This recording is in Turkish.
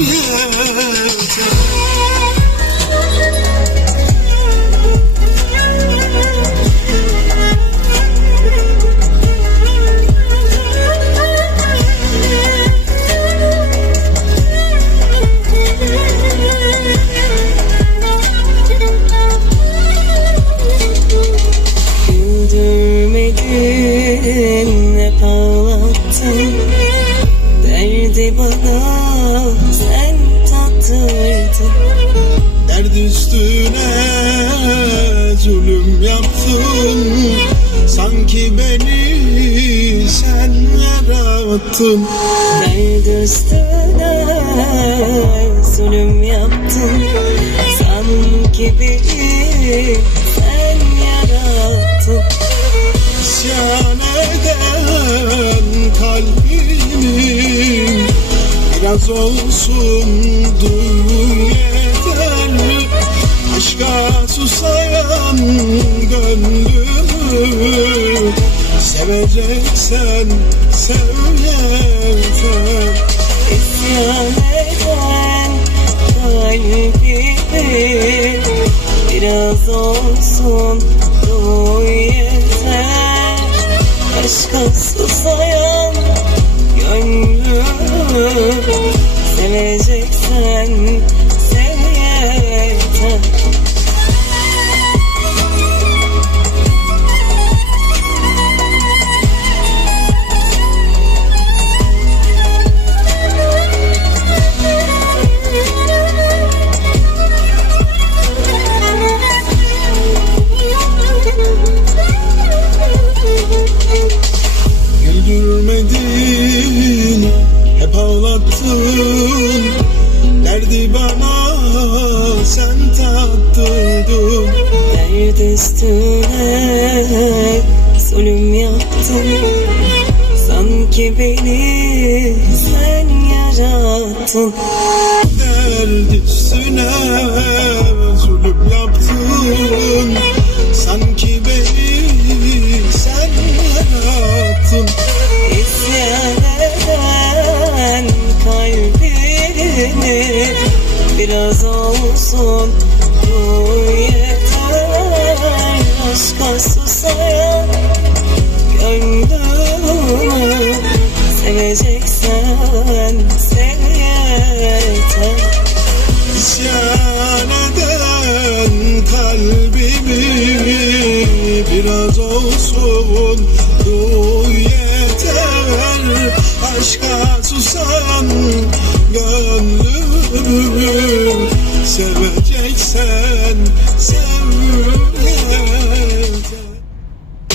yeter tattırdın Derd üstüne zulüm yaptın. Sanki beni sen yarattın. Derd üstüne zulüm yaptın. Sanki beni sen yarattın. İsyan eden kalbimin Biraz olsun duyu yeter Aşka susayan gönlümü Seveceksen sev yeter İsyan eden kalbimin Biraz olsun duy ağlattın Derdi bana sen tattırdın. Derd üstüne zulüm yaptın. Sanki beni sen yarattın. Derd üstüne zulüm yaptın Biraz olsun. Duy yeter Aşka susayan gönlümü Seveceksen sev yeter. İsyan eden kalbimi Biraz olsun. Duy yeter Aşka susan. Gönlümü seveceksen sev